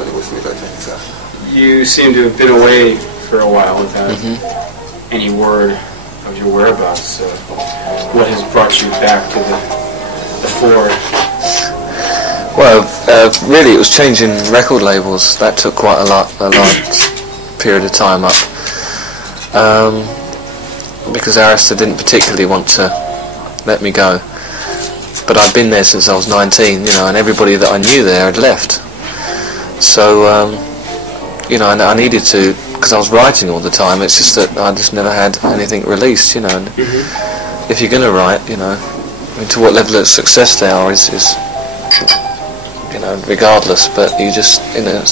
当にボイスみたいじゃないですか。You seem to have been away for a while without any word of your whereabouts. What has brought you back to the fore? Well, really it was changing record labels. That took quite a large period of time up. Because Arista didn't particularly want to let me go. But I'd been there since I was 19, you know, and everybody that I knew there had left. So, you know, I needed to, because I was writing all the time, it's just that I just never had anything released, you know. And if you're going to write, you know, I mean, to what level of success they are is you know, regardless, but you just, you know,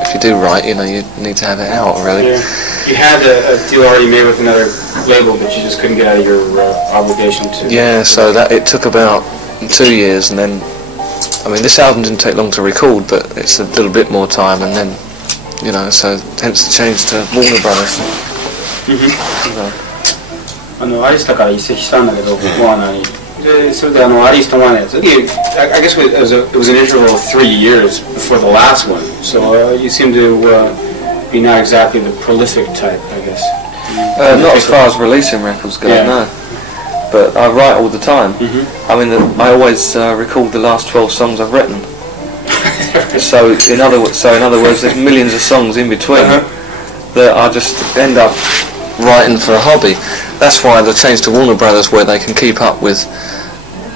if you do write, you know, you need to have it out, really. Yeah. You had a deal already made with another label, but you just couldn't get out of your obligation to... Yeah, so that it took about 2 years, and then, I mean, this album didn't take long to record, but it's a little bit more time, and then, you know, so hence the change to Warner Brothers. アリスタから移籍したんだけど、モアナに。で、それでアリスタモアナのやつ。I guess it was an interval of 3 years before the last one, so you seem to be not exactly the prolific type, I guess. Not as far as releasing records go, no. But I write all the time. I mean, I always record the last 12 songs I've written. So in other words, there's millions of songs in between that I just end up writing for a hobby. That's why they changed to Warner Brothers, where they can keep up with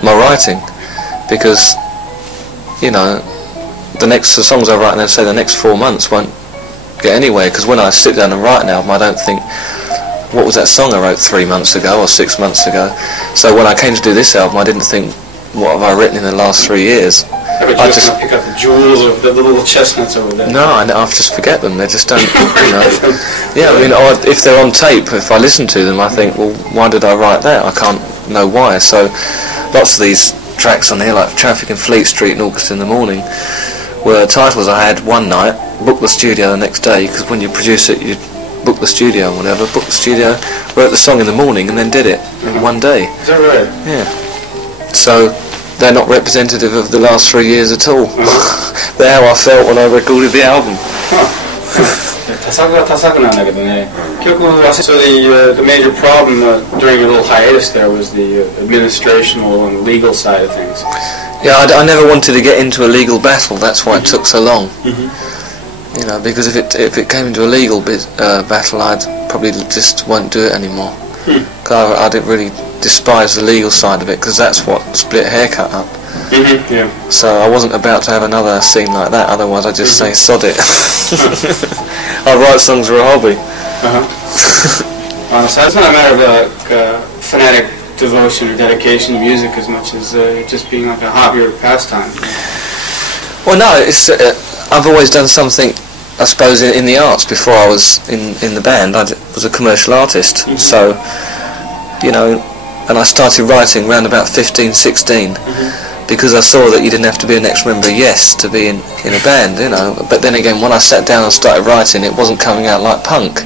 my writing, because, you know, the songs I write, and say the next 4 months won't get anywhere, because when I sit down and write an album, I don't think, what was that song I wrote 3 months ago or 6 months ago? So when I came to do this album, I didn't think, what have I written in the last 3 years? I just pick up the jewels of the little chestnuts over there. No, I just forget them. They just don't, you know. Yeah, I mean, if they're on tape, if I listen to them, I think, well, why did I write that? I can't know why. So lots of these tracks on here, like Traffic in Fleet Street and August in the Morning, were titles I had one night, booked the studio the next day, because when you produce it, you book the studio or whatever, booked the studio, wrote the song in the morning, and then did it in one day. Is that right? Yeah. So they're not representative of the last 3 years at all. They're how I felt when I recorded the album. So the major problem during your little hiatus there was the administrational and legal side of things. Yeah, I never wanted to get into a legal battle. That's why it took so long. You know, because if it came into a legal battle, I'd probably just won't do it anymore. I didn't really despise the legal side of it, because that's what split Haircut up. So I wasn't about to have another scene like that, otherwise I'd just say sod it. I write songs for a hobby. So it's not a matter of fanatic devotion or dedication to music as much as just being like a hobby or a pastime. Well, no, it's I've always done something, I suppose, in the arts. Before I was in the band, I was a commercial artist, so, you know, and I started writing around about 15, 16, because I saw that you didn't have to be an ex-member of Yes to be in a band, you know. But then again, when I sat down and started writing, it wasn't coming out like punk.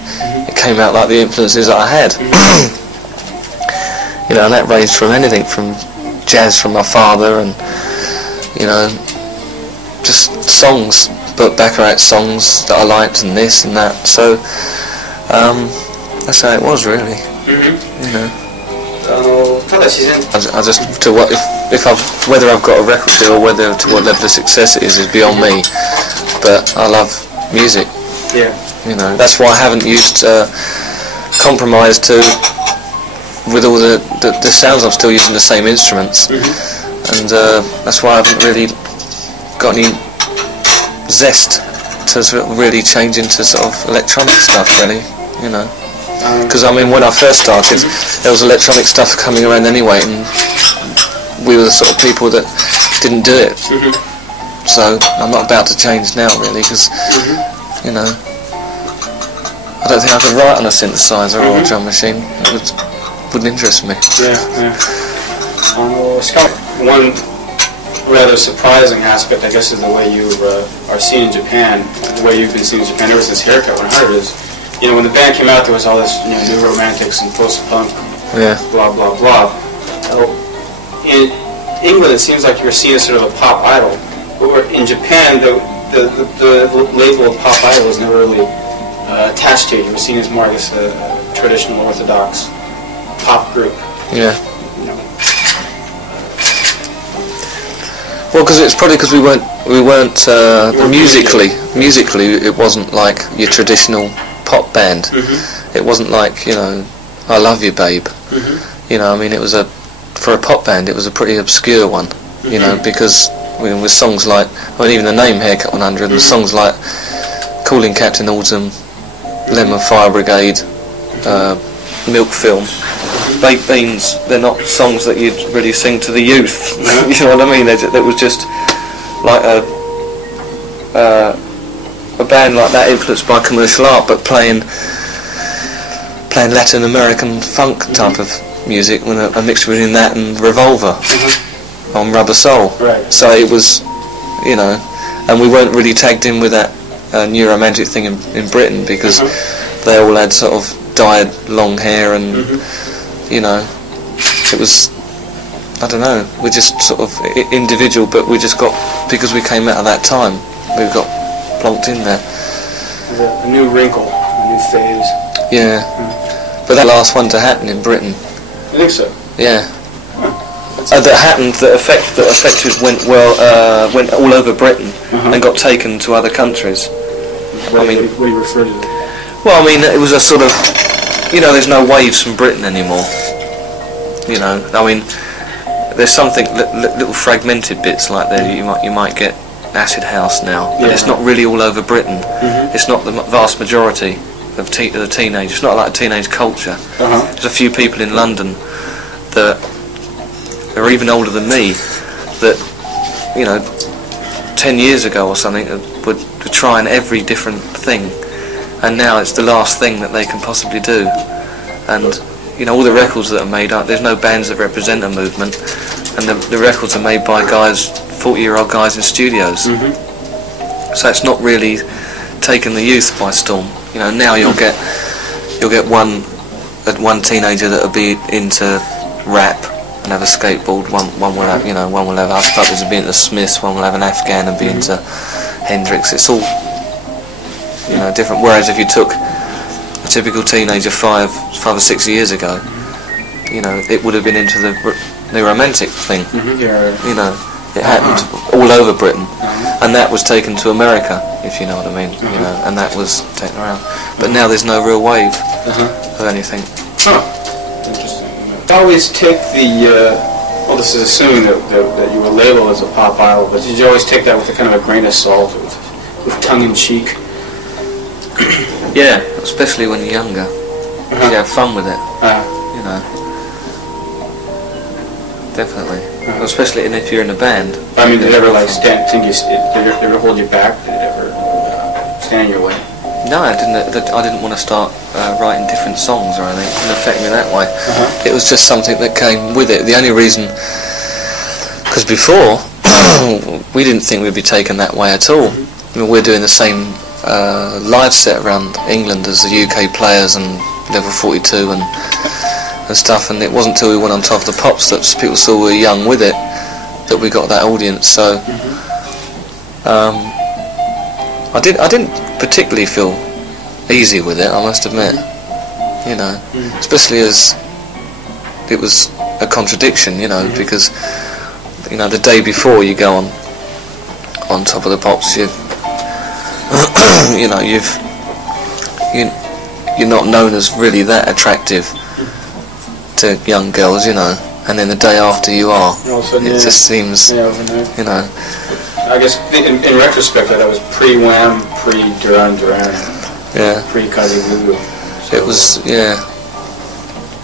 It came out like the influences that I had. You know, and that ranged from anything from jazz from my father, and, you know, just songs, but Baccarat songs that I liked, and this and that. So that's how it was, really. You know. I just whether I've got a record deal or whether to what level of success it is beyond me. But I love music. Yeah. You know, that's why I haven't used compromise with all the sounds. I'm still using the same instruments, and that's why I haven't really got any zest to sort of really change into sort of electronic stuff, really. You know. Because I mean, when I first started, there was electronic stuff coming around anyway, and we were the sort of people that didn't do it. So I'm not about to change now, really, because you know, I don't think I could write on a synthesizer or a drum machine. It wouldn't interest me. One rather surprising aspect, I guess, is the way you are seen in Japan, the way you've been seen in Japan ever since Haircut 100 is. You know, when the band came out, there was all this, you know, new romantics and post-punk, blah, blah, blah. In England, it seems like you were seen as sort of a pop idol. But in Japan, the the label of Pop Idol was never really attached to it. You were seen as more, I guess, a traditional orthodox pop group. Yeah. You know. Well, because it's probably because we weren't musically it wasn't like your traditional pop band. Mm-hmm. It wasn't like, you know, I Love You, Babe. Mm-hmm. You know, I mean, it was for a pop band, it was a pretty obscure one. You know, because with songs like, I mean, even the name Haircut 100, and songs like Calling Captain Autumn, Lemon Fire Brigade, Milk Film, Baked Beans, they're not songs that you'd really sing to the youth. You know what I mean? It was just like a band like that influenced by commercial art, but playing Latin American funk type of music, with a mixture between that and Revolver on Rubber Soul. Right. So it was, you know, and we weren't really tagged in with that new romantic thing in Britain, because they all had sort of dyed long hair and, you know, it was, I don't know, we're just sort of individual, but we just got, because we came out of that time, we got plonked in there. A new wrinkle, a new phase. Yeah. But that last one to happen in Britain. I think so. Yeah. That happened. That affected went all over Britain and got taken to other countries. What do you refer to it? Well, I mean, it was a sort of, you know, there's no waves from Britain anymore. You know, I mean, there's something little fragmented bits like there. You might get acid house now, but it's not really all over Britain. It's not the vast majority of the teenage. It's not like a teenage culture. There's a few people in London that are even older than me that, you know, 10 years ago or something would try every different thing, and now it's the last thing that they can possibly do. And you know, all the records that are made up, there's no bands that represent a movement, and the records are made by guys, 40-year-old guys in studios. So it's not really taken the youth by storm. You know, now you'll get one teenager that'll be into rap and have a skateboard. One will have, you know, one will have Hush Puppies and be into Smiths. One will have an Afghan and be into Hendrix. It's all, you know, different. Whereas if you took a typical teenager 5 or 6 years ago, you know, it would have been into the romantic thing. You know, it happened all over Britain, and that was taken to America, if you know what I mean. You know, and that was taken around. But now there's no real wave of anything. Interesting. I always take well, this is assuming that you were labeled as a pop idol, but did you always take that with a kind of a grain of salt, with tongue-in-cheek? Yeah, especially when you're younger. You have fun with it. You know, definitely. Especially if you're in a band. I mean, did it ever did it ever hold you back? Did it ever stand in your way? No, I didn't want to start writing different songs or anything. It didn't affect me that way. It was just something that came with it. The only reason, because before we didn't think we'd be taken that way at all. I mean, we're doing the same live set around England as the UK players and Level 42 and stuff, and it wasn't until we went on Top of the Pops that people saw we were young with it that we got that audience. So I didn't particularly feel easy with it, I must admit. You know, especially as it was a contradiction, you know, because, you know, the day before you go on Top of the Pops, you know, you're not known as really that attractive to young girls, you know, and then the day after you are. It just seems, you know. I guess in retrospect that was pre-Wham, pre-Duran Duran, pre-Kazi Gugu. So, it was, yeah.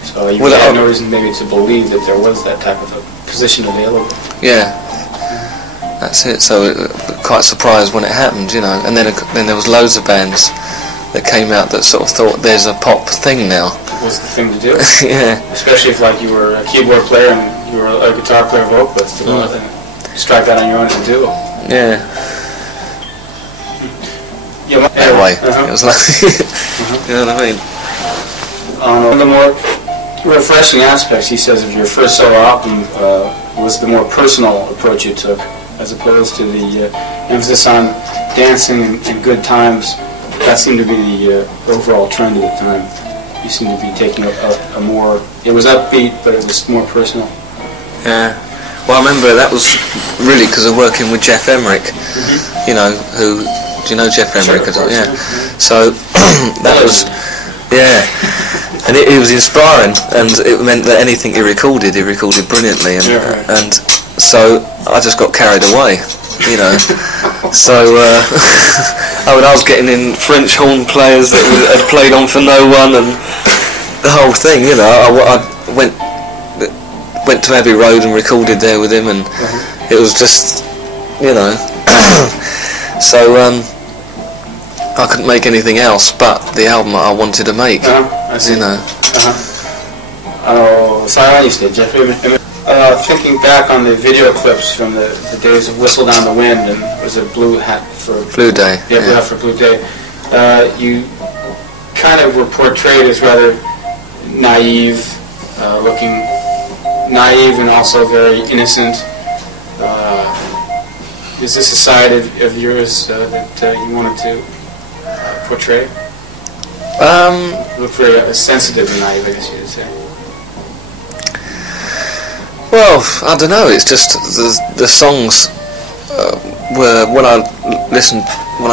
So you had no reason maybe to believe that there was that type of a position available. Yeah, that's it. So quite surprised when it happened, you know. And then there was loads of bands that came out that sort of thought there's a pop thing now. It was the thing to do. Yeah. Especially if like you were a keyboard player and you were a guitar player vocalist, and strike that on your own as a duo. Yeah. Anyway, it was like, you know what I mean? On one of the more refreshing aspects, he says, of your first solo album was the more personal approach you took, as opposed to the emphasis on dancing and good times, that seemed to be the overall trend at the time. You seem to be taking a more, it was upbeat, but it was more personal. Yeah. Well, I remember that was really because of working with Jeff Emerick, you know, who, do you know Jeff Emerick at all? Yeah. So that was, yeah, and it was inspiring, and it meant that anything he recorded brilliantly, and so I just got carried away, you know. So I was getting in French horn players that had played on for no one, and the whole thing, you know. I went to Abbey Road and recorded there with him, and it was just, you know. So I couldn't make anything else but the album I wanted to make, you know. So I used to, Jeff. Thinking back on the video clips from the days of Whistle Down the Wind, and was it Blue Hat for Blue Day? Yeah, Blue Hat for Blue Day. You kind of were portrayed as rather naive, looking naive and also very innocent. Is this a side of yours that you wanted to portray? Look very sensitive and naive, I guess you could say. Well, I don't know. It's just the songs were when I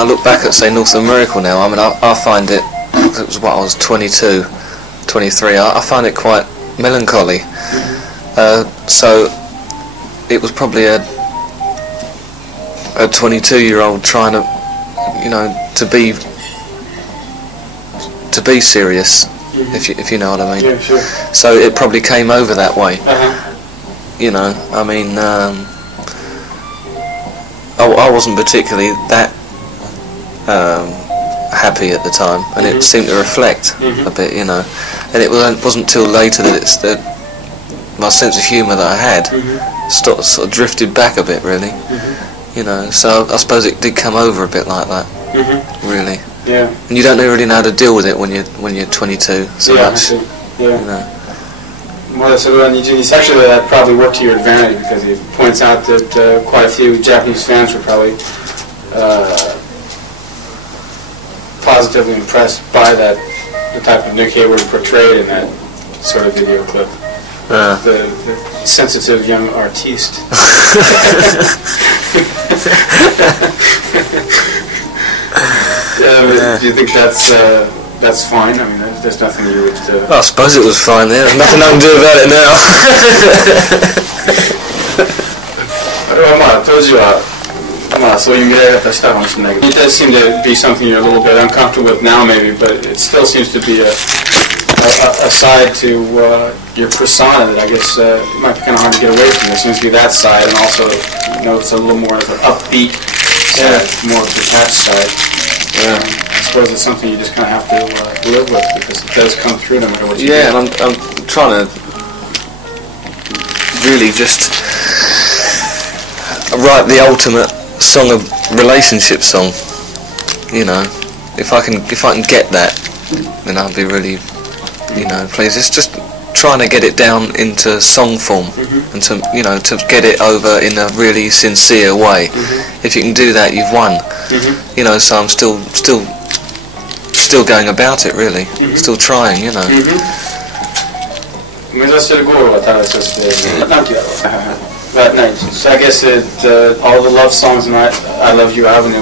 look back at, say, North America now. I mean, I find it was what I was 22, 23. I find it quite melancholy. So it was probably a 22-year-old trying to, you know, to be serious, if you know what I mean. Yeah, sure. So it probably came over that way. You know, I mean, I wasn't particularly that happy at the time, and it seemed to reflect a bit, you know. And it wasn't till later that my sense of humour that I had sort of drifted back a bit, really. You know, so I suppose it did come over a bit like that, really. Yeah. And you don't really know how to deal with it when you're 22 so much. Yeah. You know. Well, so actually that probably worked to your advantage, because it points out that quite a few Japanese fans were probably positively impressed by the type of Nick Heyward portrayed in that sort of video clip. The sensitive young artiste. Do you think that's fine? I mean, there's nothing you would... Well, I suppose it was fine there. There's nothing I can do about it now. It does seem to be something you're a little bit uncomfortable with now, maybe, but it still seems to be a side to your persona that I guess it might be kind of hard to get away from. There seems to be that side, and also, you know, it's a little more of an upbeat side, more of the detached side. I suppose it's something you just kind of have to live with, because it does come through no matter what you do. Yeah, and I'm trying to really just write the ultimate song of relationship song. You know, if I can get that, then I'll be really, you know, pleased. It's just trying to get it down into song form, and to, you know, to get it over in a really sincere way. If you can do that, you've won. You know, so I'm still going about it, really. Still trying, you know. That night. So I guess all the love songs in I Love You Ave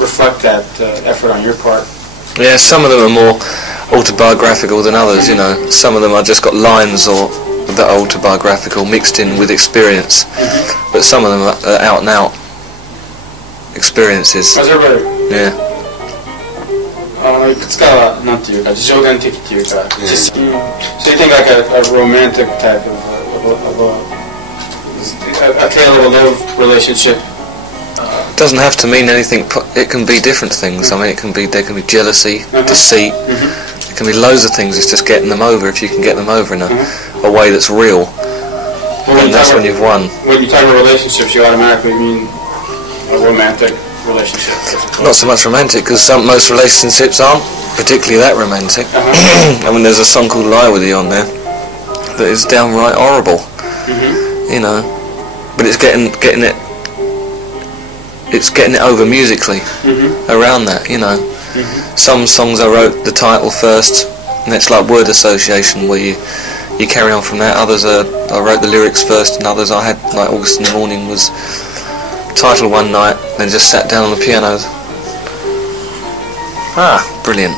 reflect that effort on your part. Yeah, some of them are more autobiographical than others, you know. Some of them are just got lines or that are autobiographical mixed in with experience. But some of them are out and out experiences. Yeah. So you think like a romantic type of a tale of a love relationship? It doesn't have to mean anything. It can be different things. I mean, there can be jealousy, deceit. There can be loads of things. It's just getting them over. If you can get them over in a way that's real, then that's when you've won. When you talk about relationships, you automatically mean a romantic relationship? Not so much romantic, because most relationships aren't particularly that romantic. I mean, there's a song called "Lie With You" on there that is downright horrible. You know, but it's getting it it's getting it over musically around that, you know. Some songs I wrote the title first, and it's like word association where you carry on from that. Others I wrote the lyrics first, and others I had, like August in the Morning was title one night, then just sat down on the piano. Brilliant.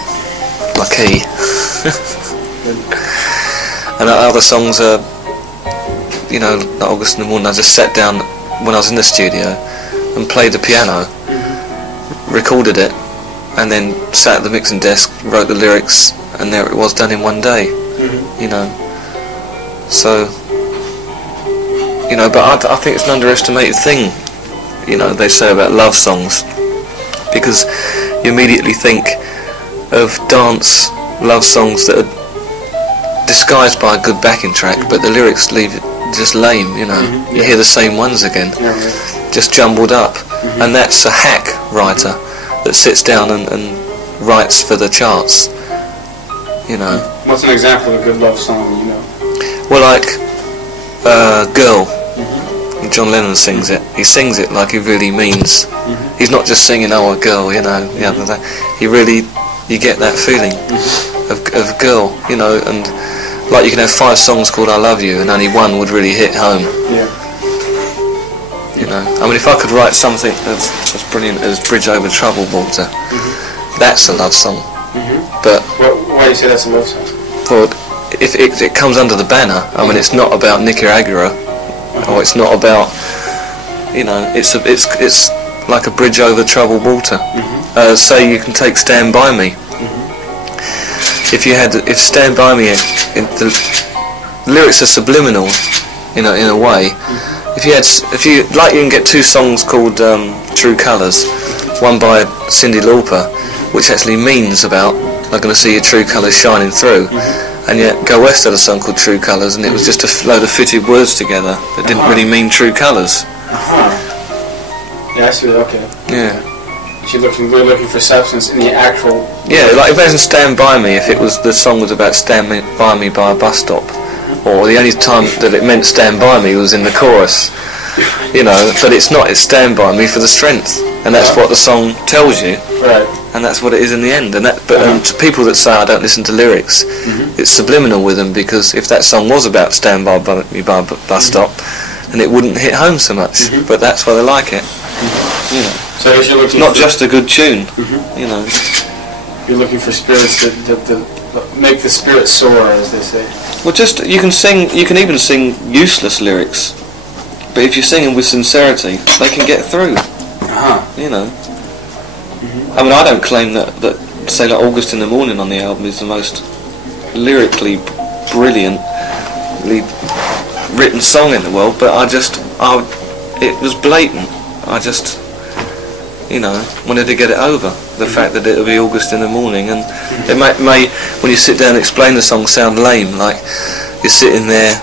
My key. And other songs are, you know, like August in the Morning, I just sat down when I was in the studio and played the piano, recorded it, and then sat at the mixing desk, wrote the lyrics, and there it was, done in one day, you know. So, you know, but I think it's an underestimated thing, you know, they say about love songs, because you immediately think of dance love songs that are disguised by a good backing track, but the lyrics leave it just lame, you know. You hear the same ones again, just jumbled up, and that's a hack writer that sits down and writes for the charts, you know. What's an example of a good love song, you know? Well, like Girl, John Lennon sings it. He sings it like he really means. He's not just singing, oh, a girl, you know, he really, you get that feeling of girl, you know, and like you can have 5 songs called I Love You and only one would really hit home. You know, I mean, if I could write something as brilliant as Bridge Over Troubled Water, that's a love song. But why do you say that's a love song? Well, if it comes under the banner, I mean, it's not about Nicaragua, or it's not about, you know, it's like a bridge over troubled water. Say you can take Stand By Me. If Stand By Me, the lyrics are subliminal, you know, in a way. If you can get 2 songs called True Colours, one by Cyndi Lauper, which actually means about I'm going to see your true colours shining through, and yet Go West had a song called True Colours, and it was just a load of fitted words together that didn't really mean true colours. Yeah, I see. Okay. Yeah. We're looking for substance in the actual. Yeah, like imagine Stand By Me if the song was about Stand By Me by a bus stop, or the only time that it meant Stand By Me was in the chorus, you know. But it's not. It's Stand By Me for the strength, and that's what the song tells you. Right. And that's what it is in the end. And to people that say I don't listen to lyrics, it's subliminal with them, because if that song was about Stand By Me by a bus stop, then it wouldn't hit home so much. But that's why they like it. You know. So I guess you're looking not just a good tune, you know. You're looking for spirits that make the spirit soar, as they say. Well, just you can even sing useless lyrics, but if you sing them with sincerity, they can get through. You know. I mean, I don't claim that say like August in the Morning on the album is the most lyrically brilliantly written song in the world, but it was blatant. I just, you know, wanted to get it over. The fact that it'll be August in the Morning, and it may, when you sit down and explain the song, sound lame, like you're sitting there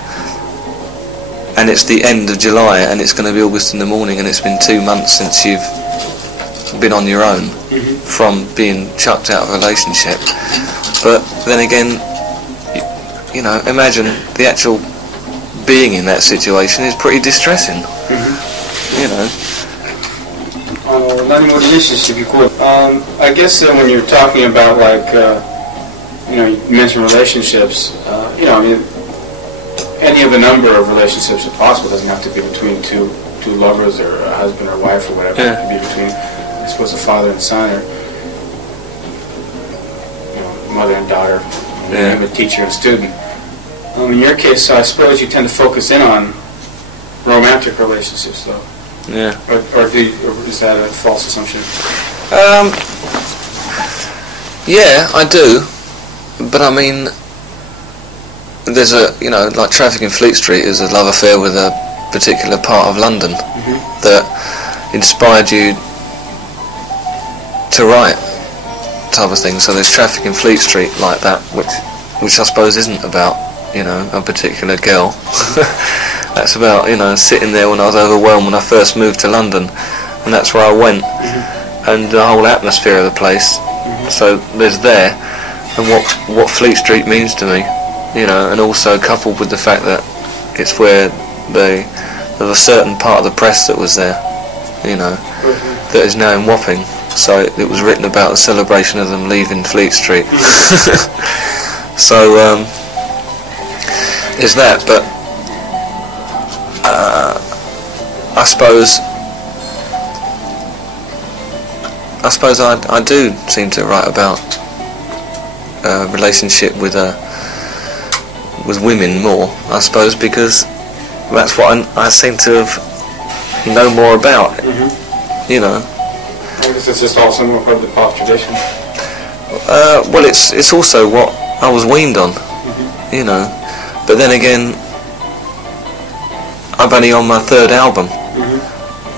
and it's the end of July and it's going to be August in the Morning, and it's been 2 months since you've been on your own from being chucked out of a relationship. But then again, you know, imagine the actual being in that situation is pretty distressing. You know. Not more relationship you could. I guess when you're talking about, like, you know, you mentioned relationships, you know, I mean, any of a number of relationships are possible. It doesn't have to be between two lovers or a husband or wife or whatever. It can be between, I suppose, a father and son, or, you know, mother and daughter, a teacher and student. In your case, I suppose you tend to focus in on romantic relationships, though. Yeah. Or is that a false assumption? Yeah, I do. But I mean, there's you know, like Traffic in Fleet Street is a love affair with a particular part of London that inspired you to write, type of thing. So there's Traffic in Fleet Street like that, which I suppose isn't about, you know, a particular girl. That's about, you know, sitting there when I was overwhelmed when I first moved to London, and that's where I went, and the whole atmosphere of the place. So there's there, and what Fleet Street means to me, you know, and also coupled with the fact that it's where there's a certain part of the press that was there, you know, that is now in Wapping. So it was written about the celebration of them leaving Fleet Street. So is that, but I suppose I do seem to write about relationship with women more, I suppose, because that's what I seem to have know more about. You know. I guess it's just also more part of the pop tradition. Well, it's also what I was weaned on. You know. But then again, I'm only on my 3rd album.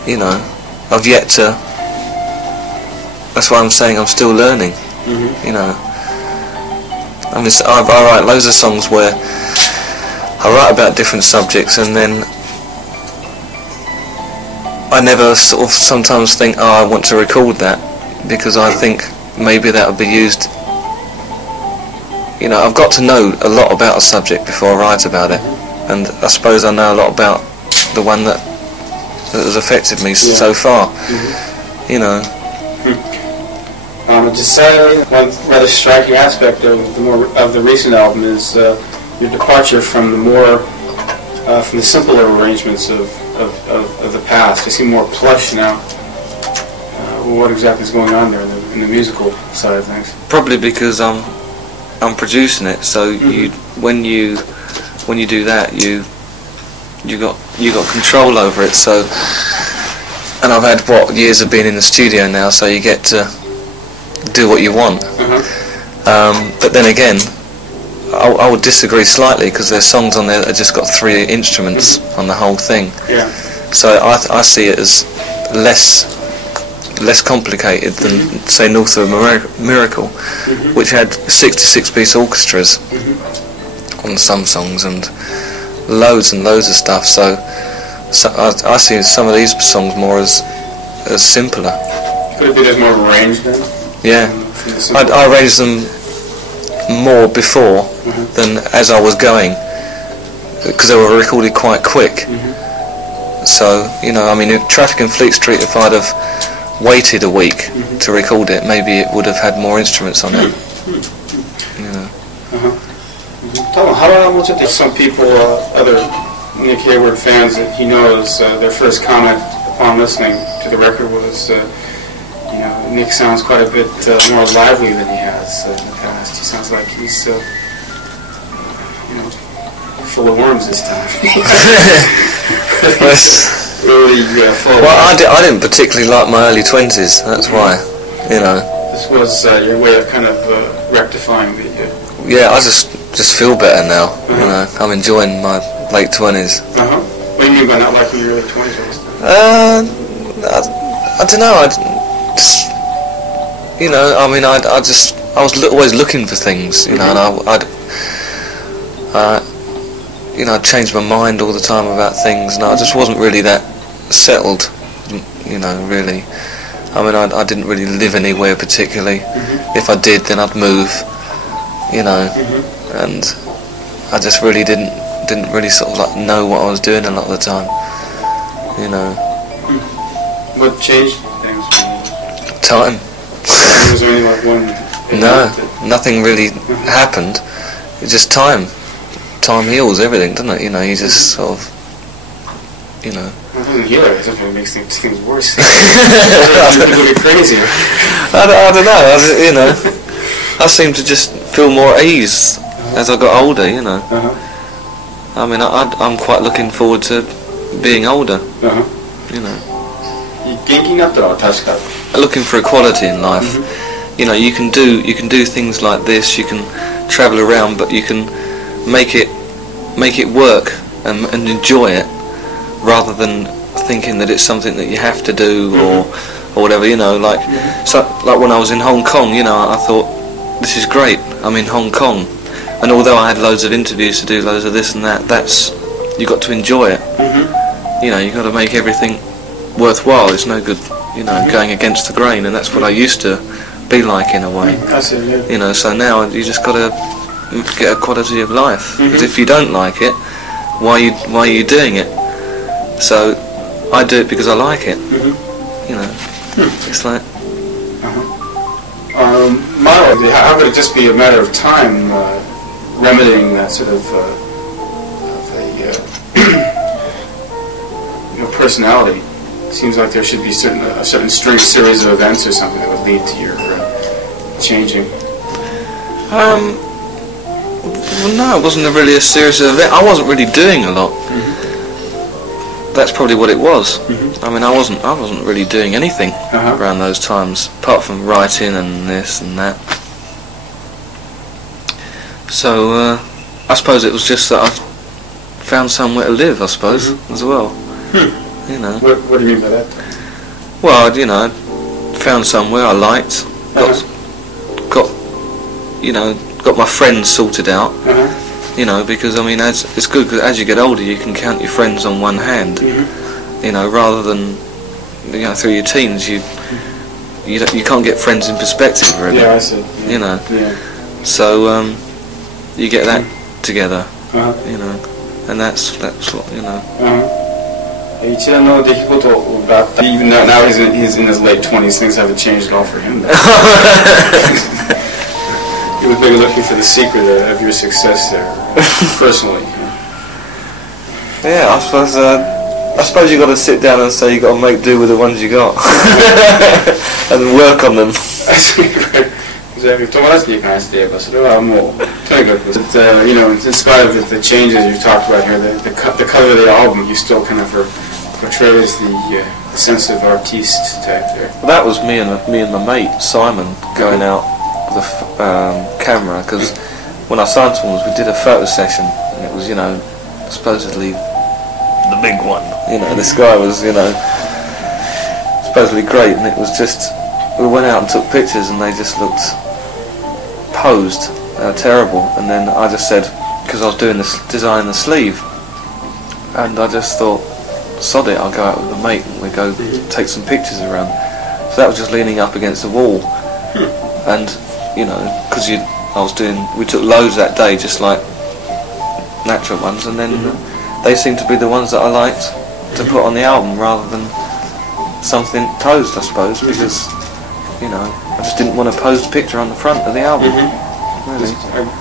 You know, I've yet to. That's why I'm saying I'm still learning. You know. I mean, I write loads of songs where I write about different subjects, and then I never sort of sometimes think, oh, I want to record that, because I think maybe that would be used. You know, I've got to know a lot about a subject before I write about it, and I suppose I know a lot about the one that has affected me so far. You know. Just say one rather striking aspect of the recent album is your departure from the more from the simpler arrangements of the past. You seem more plush now. What exactly is going on there in the musical side of things? Probably because I'm producing it. So when you do that, you got control over it. So, and I've had years of being in the studio now, so you get to do what you want. But then again, I would disagree slightly, because there's songs on there that have just got 3 instruments on the whole thing. So I see it as less complicated than say North of Miracle, which had 66-piece orchestras on some songs and loads and loads of stuff. So I see some of these songs more as simpler. Could it be there's more range then? Yeah, I arranged them more before than as I was going, because they were recorded quite quick. So, you know, I mean, if Traffic in Fleet Street, if I'd have waited a week to record it, maybe it would have had more instruments on it. You know. How much of some people, other Nick Heyward fans that he knows, their first comment upon listening to the record was, you know, Nick sounds quite a bit more lively than he has in the past. He sounds like he's, you know, full of worms this time. Really full. Well, I didn't particularly like my early 20s. That's why, you know. This was your way of kind of rectifying the. Yeah, I just feel better now. You know, I'm enjoying my late 20s. What do you mean by not liking your early 20s? I don't know. You know, I mean, I was always looking for things, you know, and I'd change my mind all the time about things, and I just wasn't really that settled, you know, really. I mean, I didn't really live anywhere particularly. If I did, then I'd move, you know, and I just really didn't really sort of like know what I was doing a lot of the time, you know. What changed things for you? Time. Was there any like one? No, nothing really happened. It's just time. Time heals everything, doesn't it? You know, you just sort of, you know. It doesn't heal it. It makes things worse. People get crazier. I don't know. You know, I seem to just feel more at ease as I got older. You know. I mean, I'm quite looking forward to being older. You know. Looking for equality in life. You know, you can do things like this. You can travel around, but you can make it work and enjoy it, rather than thinking that it's something that you have to do or whatever. You know, like like when I was in Hong Kong, you know, I thought, this is great. I'm in Hong Kong, and although I had loads of interviews to do, loads of this and that, you got to enjoy it. You know, you got to make everything worthwhile. It's no good, you know, going against the grain, and that's what I used to be like in a way. You know, so now you just got to get a quality of life, because if you don't like it, why are you doing it? So I do it because I like it. You know. It's like... How could it just be a matter of time remedying that sort of personality? It seems like there should be a certain string series of events or something that would lead to your changing. Well, no, it wasn't really a series of events. I wasn't really doing a lot. That's probably what it was. I mean, I wasn't really doing anything around those times, apart from writing and this and that. So I suppose it was just that I found somewhere to live, I suppose, as well. You know. What do you mean by that? Well, you know, found somewhere I liked, got my friends sorted out. You know, because I mean, it's good because as you get older, you can count your friends on one hand. You know, rather than through your teens, you can't get friends in perspective, really. Yeah, I see. Yeah. You know. Yeah. So you get that together. You know, and that's what you know. Even now he's in his late 20s, things haven't changed at all for him. He was maybe looking for the secret of your success there, personally. Yeah, I suppose you got to sit down and say you got to make do with the ones you got, and work on them. Exactly. 友達に関して言えばそれはもうとにかく in spite of the changes you talked about here, the cover of the album, you still kind of portrays the sense of artiste type there. Well, that was me and my mate Simon going out with a camera, because when I signed to him, we did a photo session, and it was supposedly the big one. This guy was supposedly great, and it was just, we went out and took pictures and they just looked posed, terrible. And then I just said, because I was doing this, designing the sleeve, and I just thought, sod it, I'll go out with a mate and we go take some pictures around. So that was just leaning up against the wall, and because we took loads that day, just like natural ones, and then they seemed to be the ones that I liked to put on the album rather than something posed, I suppose, because I just didn't want a posed picture on the front of the album. Really.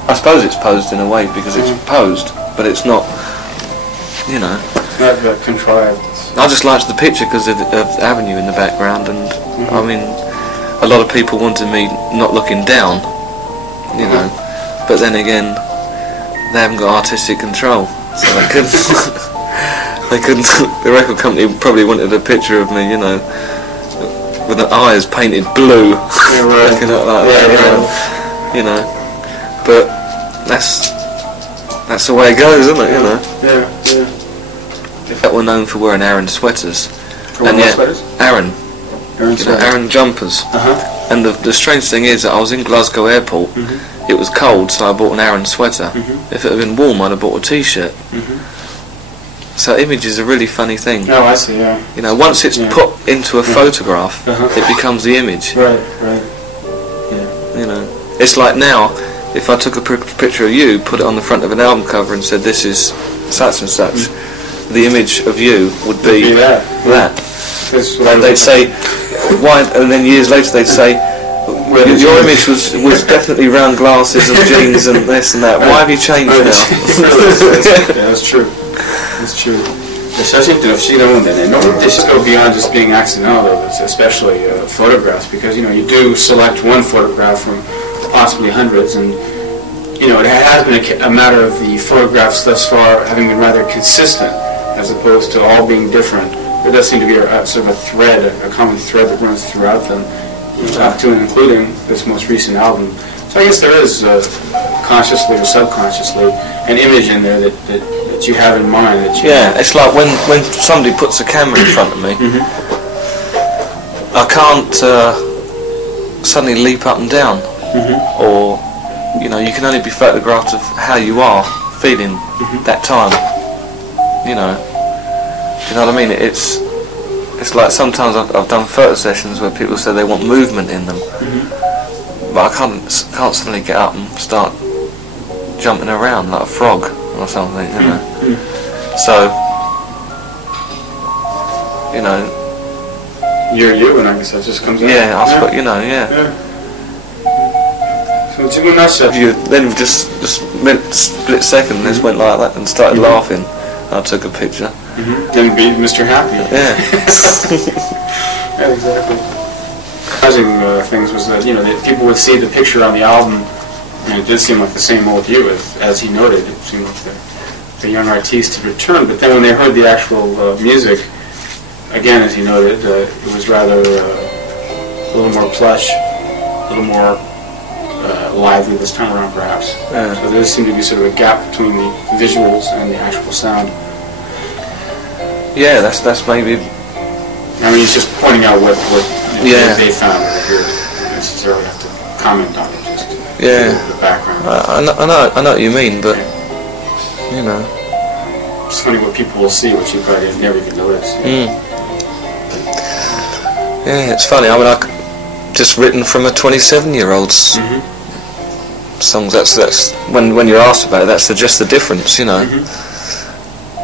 I suppose it's posed in a way because it's posed, but it's not, It's not contrived. I just liked the picture because of the avenue in the background, and I mean, a lot of people wanted me not looking down, but then again, they haven't got artistic control, so they couldn't. The record company probably wanted a picture of me, with the eyes painted blue, looking at that, But that's the way it goes, isn't it? Yeah. That were known for wearing Aran sweaters, sweaters? Aran jumpers. And the strange thing is that I was in Glasgow airport. It was cold, so I bought an Aran sweater. If it had been warm, I'd have bought a t-shirt. So image is a really funny thing. Oh, I see. Yeah. Once it's put into a photograph, it becomes the image. Right. Yeah. It's like now, if I took a picture of you, put it on the front of an album cover, and said this is such and such, the image of you would be that. And they'd say, why? And then years later they'd say, your image was definitely round glasses and jeans and this and that. Why have you changed now? Yeah, that's true. That's true. 写真っていうのは不思議なもんでね。It should go beyond just being accidental, though, especially photographs, because you do select one photograph from possibly hundreds, and it has been a matter of the photographs thus far having been rather consistent, as opposed to all being different. There does seem to be a sort of a thread, a common thread that runs throughout them, up to and including this most recent album. So I guess there is, consciously or subconsciously, an image in there that you have in mind. It's like when somebody puts a camera in front of me, I can't suddenly leap up and down, or you can only be photographed of how you are feeling that time. You know what I mean? It's like sometimes I've done photo sessions where people say they want movement in them, but I can't suddenly get up and start jumping around like a frog or something, So you're you, and I guess that just comes out. Yeah, I suppose, you know, yeah. So it's even nuts. You then just split second, just went like that and started laughing. I took a picture. Then be Mr. Happy. Yeah. Yeah, exactly. Surprising things was that that people would see the picture on the album, and it did seem like the same old you, as he noted. It seemed like the young artiste had returned. But then when they heard the actual music, again, as he noted, it was rather a little more plush, a little more lively this time around, perhaps. Yeah. So there seemed to be sort of a gap between the visuals and the actual sound. Yeah, that's maybe. I mean, he's just pointing out what Yeah. they found over here. You don't necessarily have to comment on it, just the background. I know what you mean, but you know. It's funny what people will see, which you probably never even notice. Yeah, it's funny. I mean, just written from a 27-year-old's songs. That's when you're asked about it, that's just the difference, you know.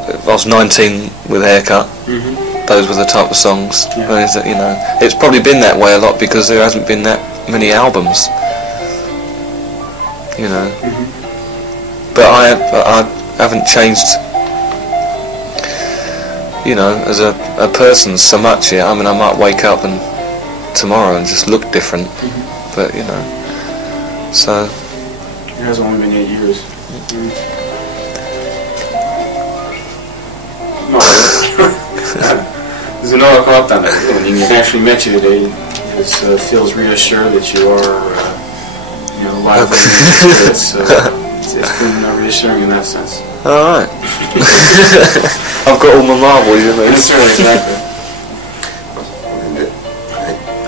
If I was 19 with a haircut, those were the type of songs. Whereas, you know, it's probably been that way a lot because there hasn't been that many albums, you know. But I haven't changed, you know, as a person so much yet. I mean, I might wake up and tomorrow and just look different, but you know, so. It has only been 8 years. No, there's another thought on that. When he actually met you today, he feels reassured that you are, lively and it's been reassuring in that sense. Alright. I've got all my marbles, you know. Exactly.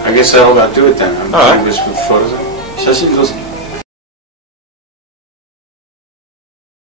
I guess that'll about do it then. I'm trying to just put photos of.